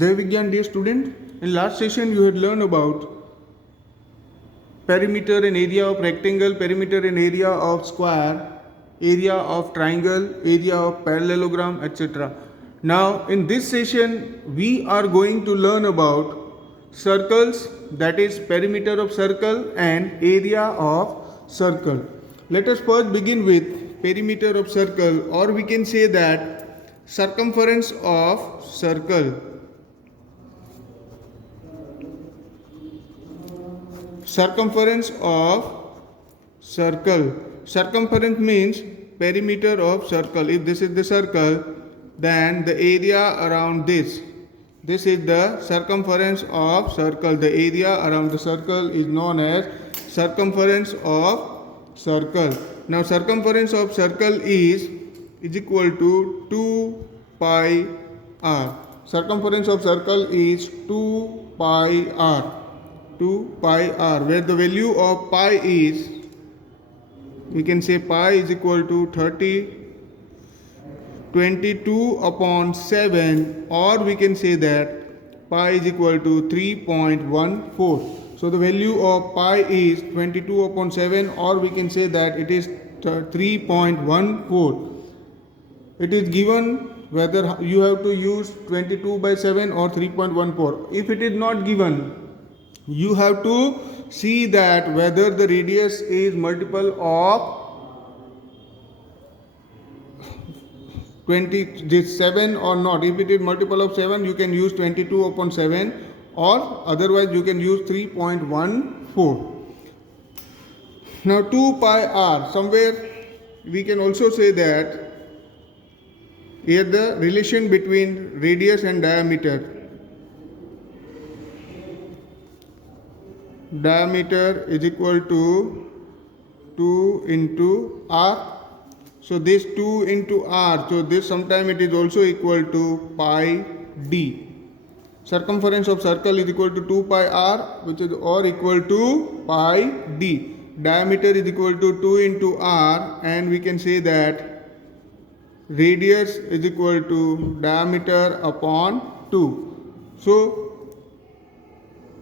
Jai Vigyan, dear student. In last session you had learned about perimeter and area of rectangle, perimeter and area of square, area of triangle, area of parallelogram, etc. Now in this session we are going to learn about circles, that is perimeter of circle and area of circle. Let us first begin with perimeter of circle, or we can say that circumference of circle. Circumference of circle. Circumference means perimeter of circle. If this is the circle, then the area around this is the circumference of circle. The area around the circle is known as circumference of circle. Now circumference of circle is equal to 2 pi r. Circumference of circle is 2 pi r. 2 pi r, where the value of pi is, we can say pi is equal to 22 upon 7, or we can say that pi is equal to 3.14. So the value of pi is 22 upon 7, or we can say that it is 3.14. It is given whether you have to use 22 by 7 or 3.14. If it is not given, you have to see that whether the radius is multiple of 7 or not. If it is multiple of 7, you can use 22 upon 7, or otherwise you can use 3.14. Now 2 pi r, somewhere we can also say that here the relation between radius and diameter. Diameter is equal to 2 into r. So this 2 into r, so this sometime it is also equal to pi d. Circumference of circle is equal to 2 pi r, which is or equal to pi d. Diameter is equal to 2 into r, and we can say that radius is equal to diameter upon 2. So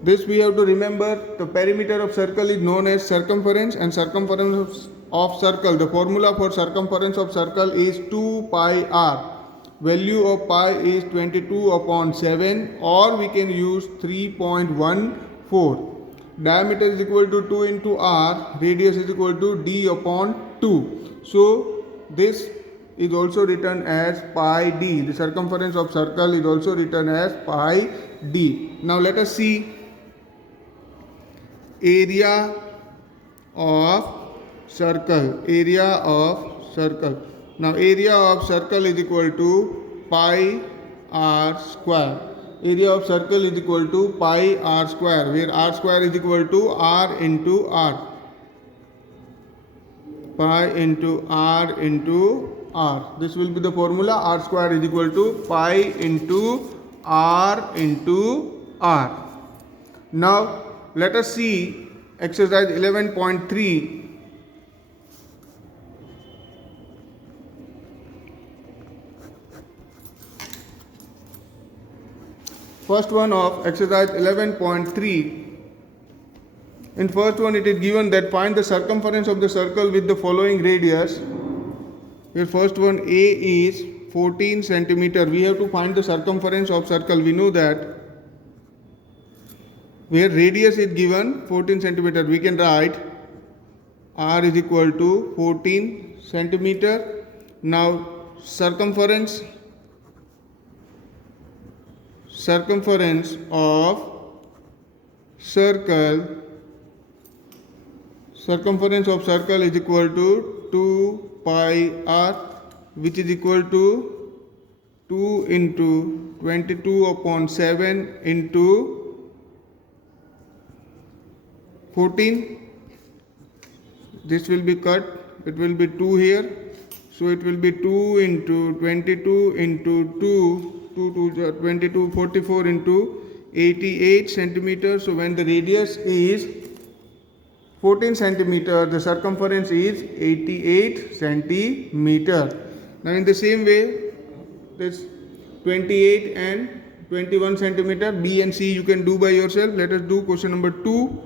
this we have to remember. The perimeter of circle is known as circumference, and circumference of circle, the formula for circumference of circle is 2 pi r. Value of pi is 22 upon 7, or we can use 3.14. Diameter is equal to 2 into r, radius is equal to d upon 2. So this is also written as pi d. The circumference of circle is also written as pi d. Now let us see area of circle. Area of circle. Now area of circle is equal to pi r square. Area of circle is equal to pi r square, where r square is equal to r into r. Pi into r into r. This will be the formula. R square is equal to pi into r into r. Now let us see exercise 11.3. First one of exercise 11.3. In first one it is given that find the circumference of the circle with the following radius. Here first one, A is 14 centimeter. We have to find the circumference of circle. We know that where radius is given 14 centimeter, we can write r is equal to 14 centimeter. Now circumference of circle, circumference of circle is equal to 2 pi r, which is equal to 2 into 22 upon 7 into 14. This will be cut, it will be 2 here, so it will be 2 into 22 into 2 22 44 into 88 centimeters. So when the radius is 14 centimeter, the circumference is 88 centimeter. Now in the same way, this 28 and 21 centimeter. B and C you can do by yourself. Let us do question number 2.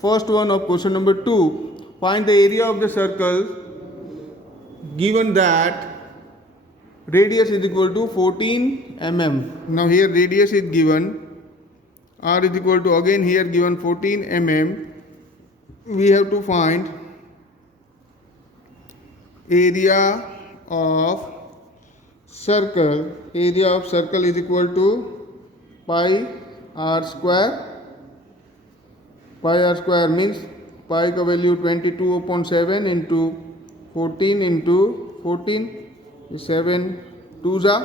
First one of question number 2. Find the area of the circle given that radius is equal to 14 mm. Now here radius is given, r is equal to, again here given 14 mm. We have to find area of circle. Area of circle is equal to pi r square. Pi r square means pi का value 22/7 into 14 into 14, 7 2s are.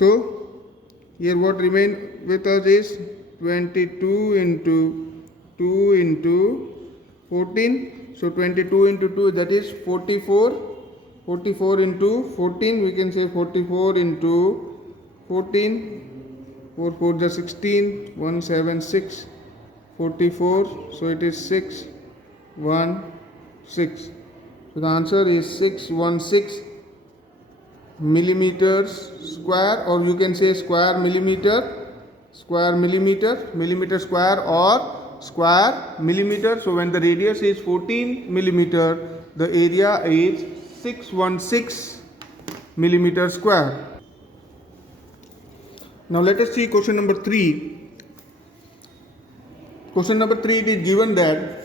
So here what remain with us is 22 into 2 into 14. So 22 into 2, that is 44. 44 into 14, we can say 44 into 14. 4 4 is 16, 1 7 6, 44. So it is 6 1 6. So the answer is 616 millimeters square, or you can say square millimeter, millimeter square or square millimeter. So when the radius is 14 millimeter, the area is 616 millimeter square. Now let us see question number 3. Question number 3, it is given that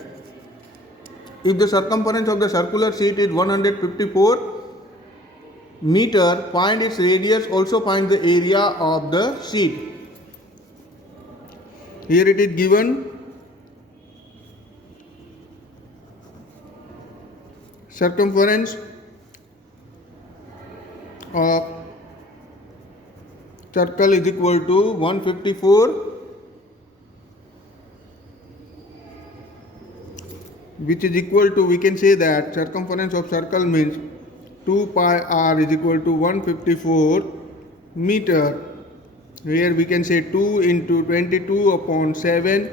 if the circumference of the circular sheet is 154 meter, find its radius, also find the area of the sheet. Here it is given circumference of circle is equal to 154, which is equal to, we can say that circumference of circle means 2 pi r is equal to 154 meter. Here we can say 2 into 22/7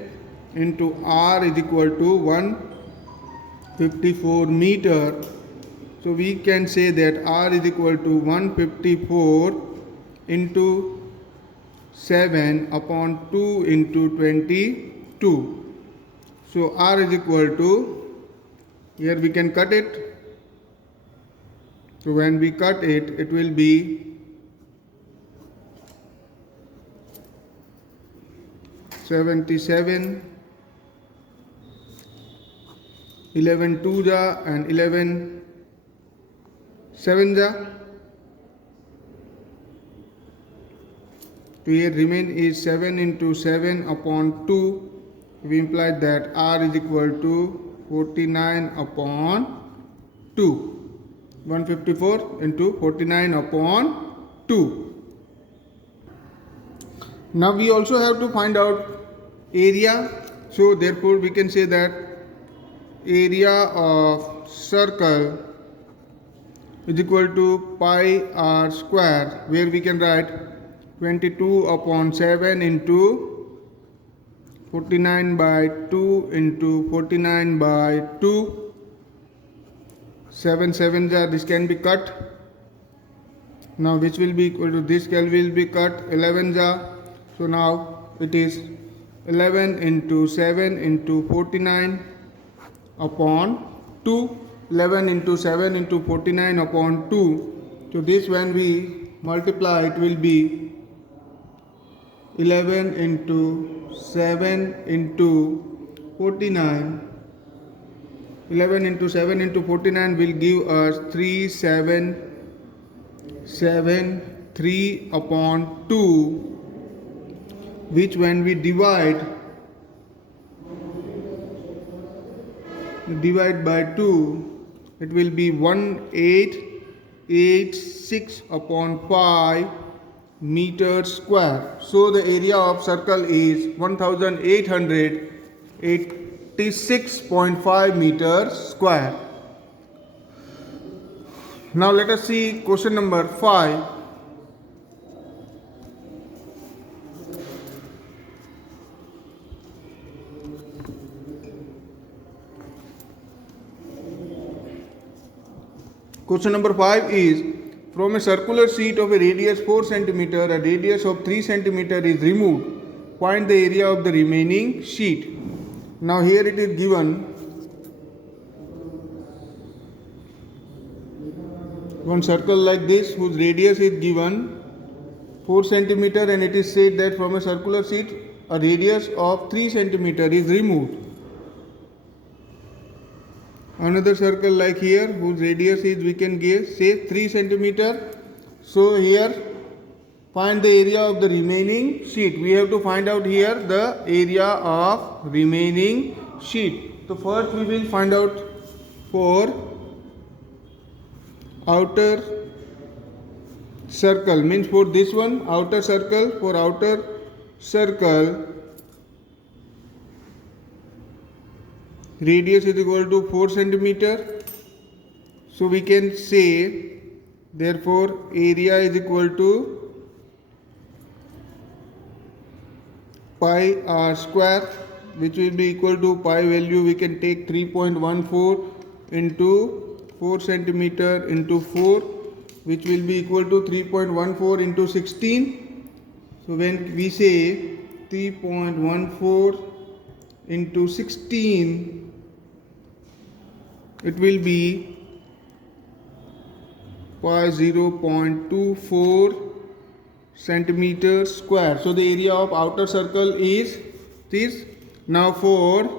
into r is equal to 154 meter. So we can say that r is equal to 154 into 7/2 into 22. So r is equal to, here we can cut it. So when we cut it, it will be 77, 11 2 ja and 11 7 ja. So here remain is 7 into 7/2. We imply that r is equal to 49/2. 154 into 49/2. Now we also have to find out area. So therefore we can say that area of circle is equal to pi r square, where we can write 22/7 into 49/2 into 49/2. 7 7 ja, this can be cut. Now which will be equal to this will be cut, 11 ja. So now it is 11 into 7 into 49/2. 11 into 7 into 49/2. So this when we multiply, it will be 11 into 7 into 49. 11 into 7 into 49 will give us 3773/2, which when we divide by 2, it will be 1886/5 meters square. So the area of circle is 1886.5 meters square. Now let us see question number 5. Question number 5 is, from a circular sheet of a radius 4 centimeter, a radius of 3 centimeter is removed. Find the area of the remaining sheet. Now here it is given one circle like this whose radius is given 4 centimeter, and it is said that from a circular sheet a radius of 3 centimeter is removed. Another circle like here whose radius is, we can say 3 centimeter. So here find the area of the remaining sheet. We have to find out here the area of remaining sheet. So first we will find out for outer circle, means for this one outer circle. For outer circle, radius is equal to 4 centimeter. So we can say therefore area is equal to pi r square, which will be equal to pi value we can take 3.14 into 4 centimeter into 4, which will be equal to 3.14 into 16. So when we say 3.14 into 16, it will be pi 0.24 centimeter square. So the area of outer circle is this. Now for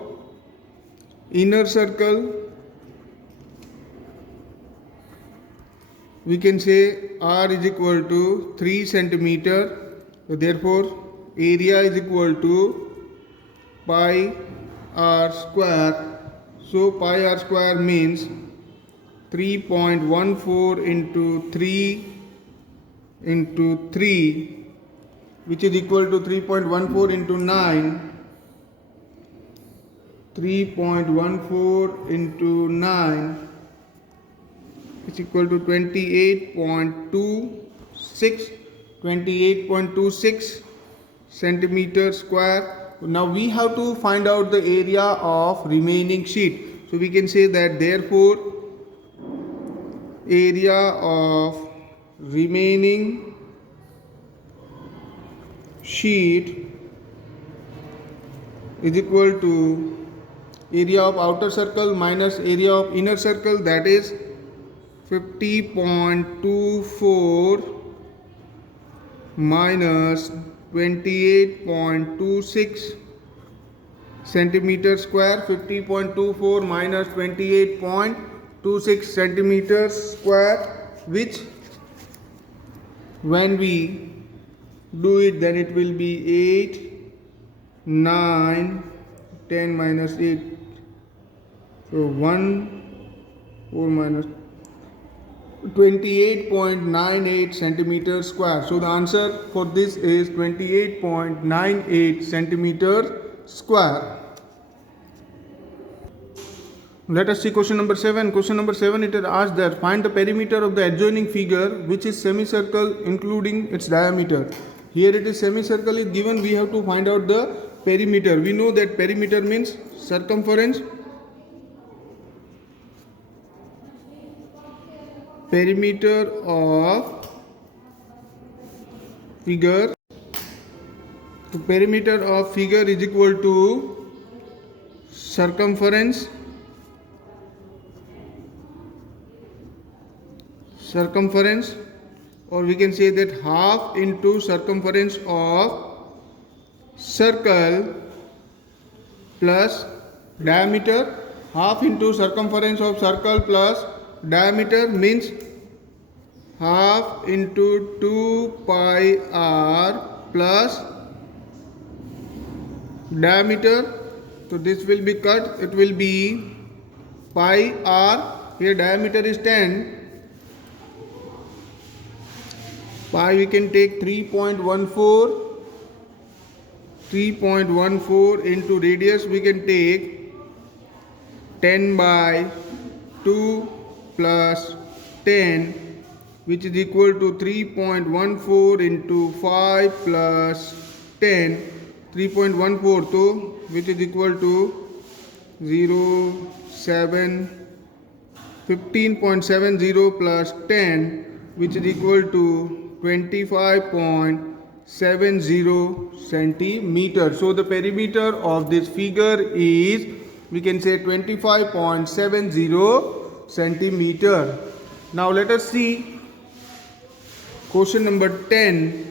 inner circle, we can say r is equal to 3 centimeter. So therefore area is equal to pi r square. So pi r square means 3.14 into 3 into 3, which is equal to 3.14 into 9. 3.14 into 9 is equal to 28.26 centimeter square. Now we have to find out the area of remaining sheet. So we can say that therefore area of remaining sheet is equal to area of outer circle minus area of inner circle, that is 50.24 minus 28.26 centimeter square. 50.24 minus 28.26 centimeter square, which when we do it, then it will be 8, 9, 10 minus 8. So 1, 4 minus 28.98 centimeter square. So the answer for this is 28.98 centimeter square. Let us see question number 7. Question number 7, it is asked that find the perimeter of the adjoining figure, which is semicircle including its diameter. Here it is semicircle is given, we have to find out the perimeter. We know that perimeter means circumference. Perimeter of figure. The perimeter of figure is equal to circumference. Or we can say that half into circumference of circle plus diameter. Half into circumference of circle plus diameter means half into 2 pi r plus diameter. So this will be cut, it will be pi r. Here diameter is 10. Pi we can take 3.14 into radius we can take 10 by 2 plus 10, which is equal to 3.14 into 5 plus 10. 3.14 so which is equal to 15.70 plus 10, which is equal to 25.70 centimeters. So the perimeter of this figure is, we can say, 25.70 centimeter. Now let us see question number 10.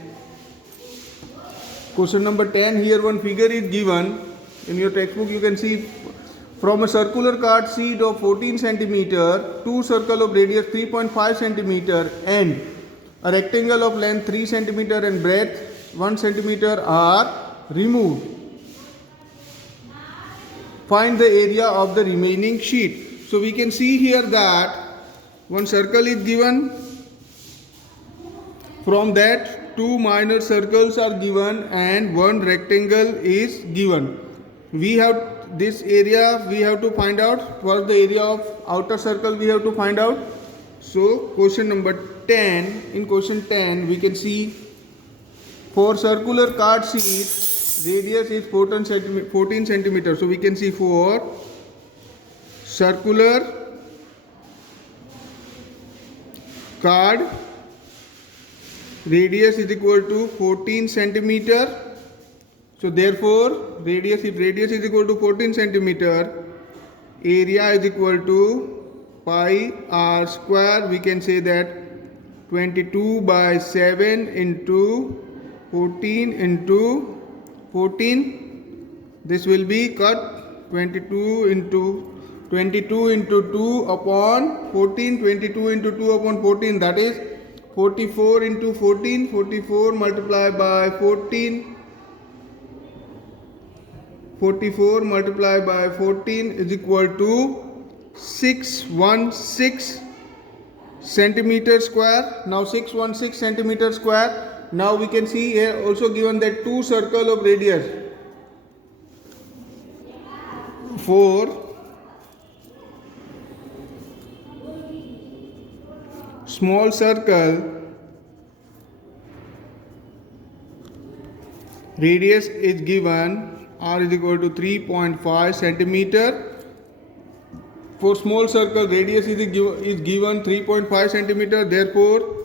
Question number 10, here one figure is given. In your textbook you can see, from a circular card sheet of 14 centimeter, two circle of radius 3.5 centimeter and a rectangle of length 3 centimeter and breadth 1 centimeter are removed. Find the area of the remaining sheet. So we can see here that one circle is given. From that, two minor circles are given and one rectangle is given. We have this area, we have to find out. What is the area of outer circle we have to find out. So question number 10, in question 10 we can see, for circular card sheet radius is 14 centimeter. So we can see, for circular card radius is equal to 14 centimeter. So therefore radius, if radius is equal to 14 centimeter, area is equal to pi r square. We can say that 22 by 7 into 14 into 14. This will be cut, 22 into 2 upon 14, 22 into 2 upon 14, that is 44 into 14, 44 multiplied by 14, 44 multiplied by 14 is equal to 616 centimeter square. Now 616 centimeter square. Now we can see here also given that two circle of radius. For small circle, radius is given, r is equal to 3.5 centimeter. For small circle, radius is given 3.5 centimeter. Therefore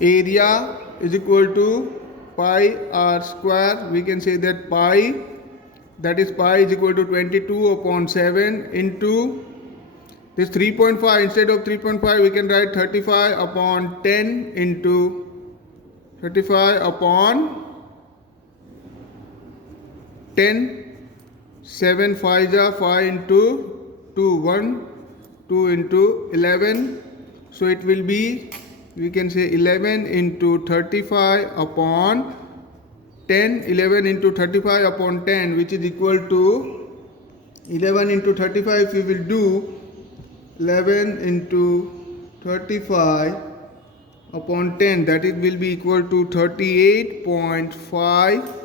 area is equal to pi r square. We can say that pi, that is pi is equal to 22 upon 7 into this 3.5. Instead of 3.5 we can write 35 upon 10 into 35 upon 10. 7 5 ja 5 into 2, 1, 2 into 11. So it will be, we can say 11 into 35 upon 10, 11 into 35 upon 10, which is equal to 11 into 35. If we will do 11 into 35 upon 10, that it will be equal to 38.5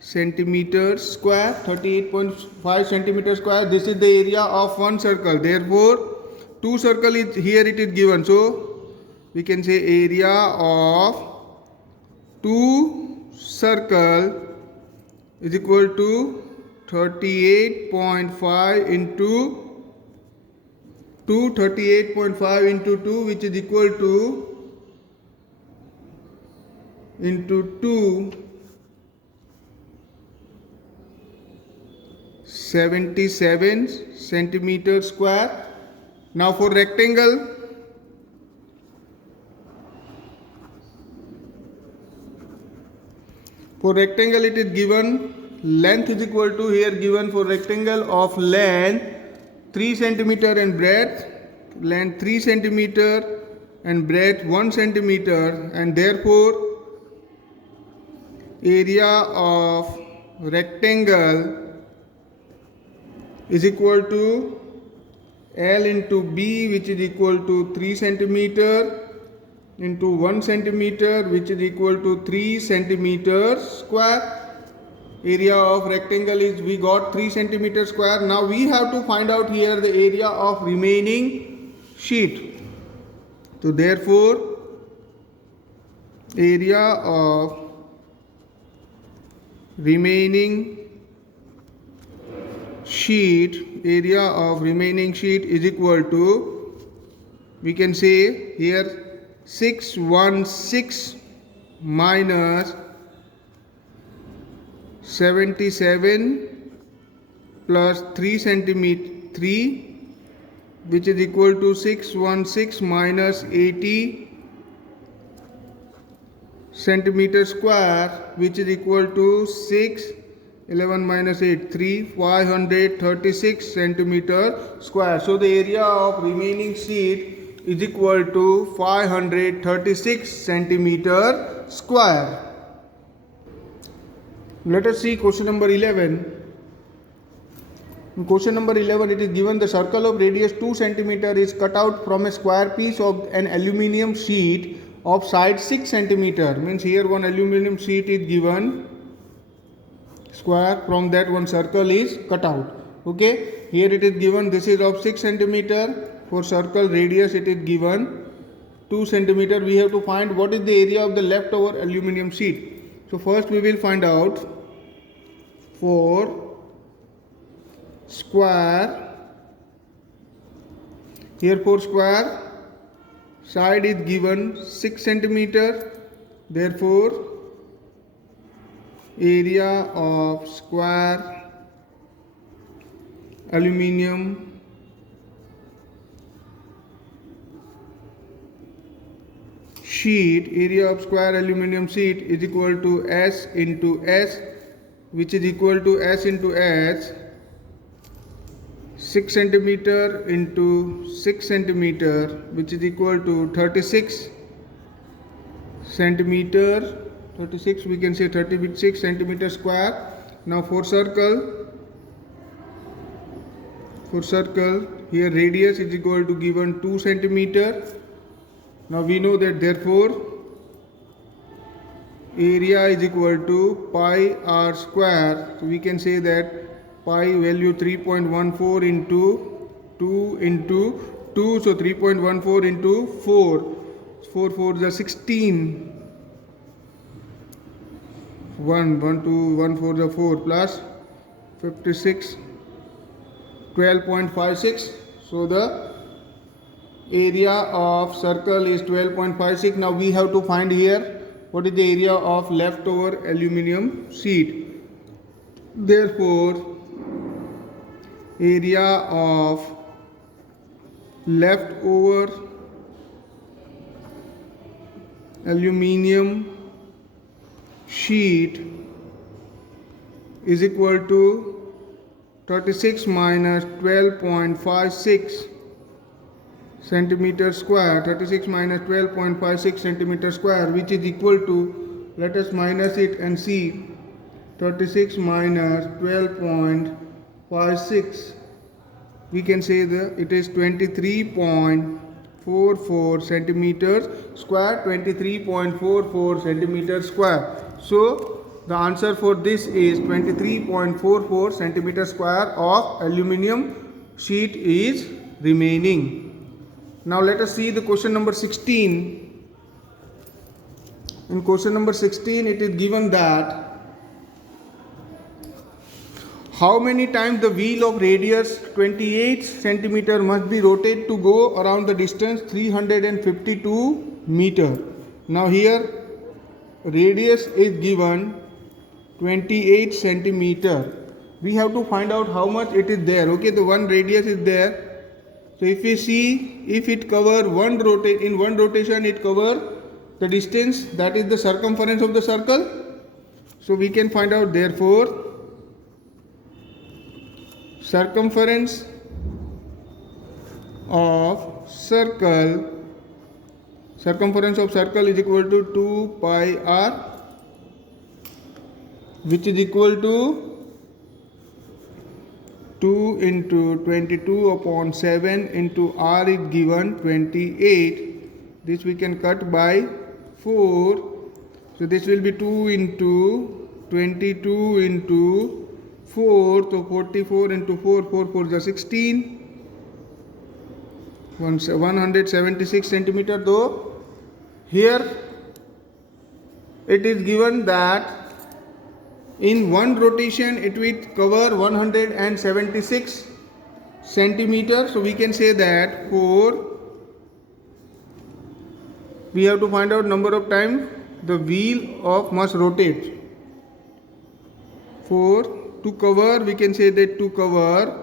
centimeters square. 38.5 centimeters square. This is the area of one circle. Therefore two circle is here, it is given. So we can say area of two circle is equal to 38.5 into 2, 38.5 into 2, which is equal to into 2, 77 centimeter square. Now for rectangle, it is given, length is equal to, here given for rectangle of length 3 centimeter and breadth, length 3 centimeter and breadth 1 centimeter, and therefore area of rectangle is equal to L into B, which is equal to 3 centimeter into 1 centimeter, which is equal to 3 centimeters square. Area of rectangle is, we got 3 centimeter square. Now we have to find out here the area of remaining sheet. So therefore area of remaining sheet is equal to, we can say here 616 minus 77 plus 3 centimeter 3, which is equal to 616 minus 80 centimeter square, which is equal to 6 11 minus 8 3 536 centimeter square. So the area of remaining sheet is equal to 536 centimeter square. Let us see question number 11. In question number 11, it is given the circle of radius 2 cm is cut out from a square piece of an aluminium sheet of side 6 cm. Means here one aluminium sheet is given square, from that one circle is cut out. Okay, here it is given this is of 6 cm. For circle radius it is given 2 cm. We have to find what is the area of the leftover aluminium sheet. So first we will find out for square. Here for square side is given 6 cm. Therefore area of square aluminium sheet, area of square aluminium sheet is equal to S into S, which is equal to S into S, 6 centimeter into 6 centimeter, which is equal to 36 centimeter. 36, we can say 36 centimeter square. Now for circle here radius is equal to given 2 centimeter. Now we know that therefore area is equal to pi r square. So we can say that pi value 3.14 into 2 into 2. So 3.14 into 4. 4 4 is 16. 1 2 1 4 is 4 plus 56 12.56. So the area of circle is 12.56. Now we have to find here what is the area of leftover aluminium sheet. Therefore area of leftover aluminium sheet is equal to 36 minus 12.56 centimeter square. 36 minus 12.56 centimeter square, which is equal to, let us minus it and see, 36 minus 12.56, we can say that it is 23.44 centimeters square. 23.44 centimeters square. So the answer for this is 23.44 centimeter square of aluminium sheet is remaining. Now let us see the question number 16. In question number 16 it is given that how many times the wheel of radius 28 centimeter must be rotated to go around the distance 352 meter. Now here radius is given 28 centimeter. We have to find out how much it is there. Okay, the one radius is there. So if we see, if it cover in one rotation it cover the distance, that is the circumference of the circle. So we can find out therefore circumference of circle is equal to 2 pi r, which is equal to 2 into 22 upon 7 into r is given 28. This we can cut by 4. So this will be 2 into 22 into 4. So 44 into 4, 4 4 is 16. 176 centimeter. Though here it is given that in one rotation it will cover 176 centimeter. So we can say that for we have to find out number of times the wheel of must rotate. For to cover, we can say that to cover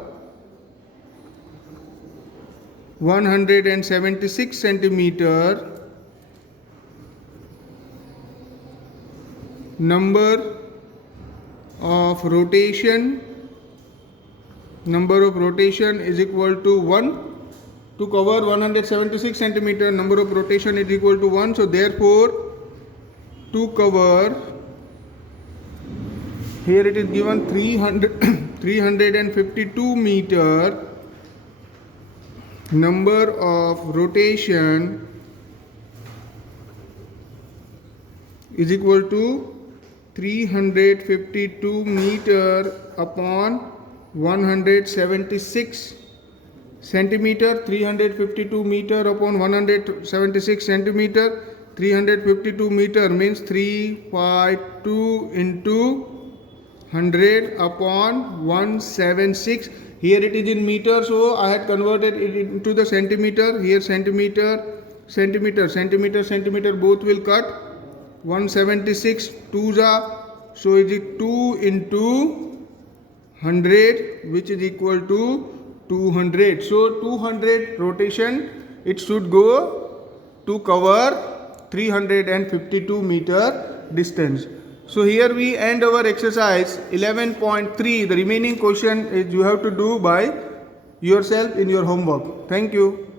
176 centimeter, number of rotation is equal to 1. To cover 176 centimeter, number of rotation is equal to 1. So therefore, to cover, here it is given 352 meter, number of rotation is equal to 352 meter upon 176 centimeter. 352 meter upon 176 centimeter. 352 meter means 352 into 100 upon 176. Here it is in meter, so I had converted it into the centimeter. Here centimeter, both will cut. 176 2s are, so it is 2 into 100, which is equal to 200. So 200 rotation it should go to cover 352 meter distance. So here we end our exercise 11.3. The remaining question is you have to do by yourself in your homework. Thank you.